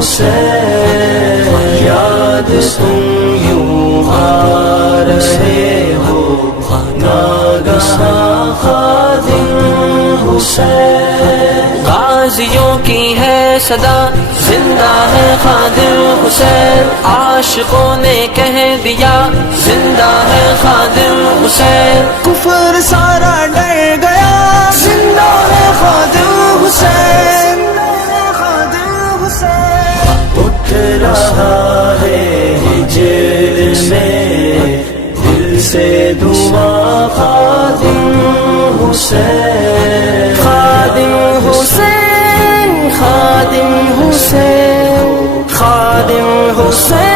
حسین یاد تم یوں آ رہے ہو ناگہاں خادم حسین غازیوں کی ہے صدا زندہ ہے خادم حسین عاشقوں نے کہہ دیا زندہ ہے خادم حسین کفر سارا ڈر گیا زندہ ہے خادم حسین اٹھ رہا ہے ہجر میں دل سے دعا خادم حسین خادم حسین خادم حسین خادم حسین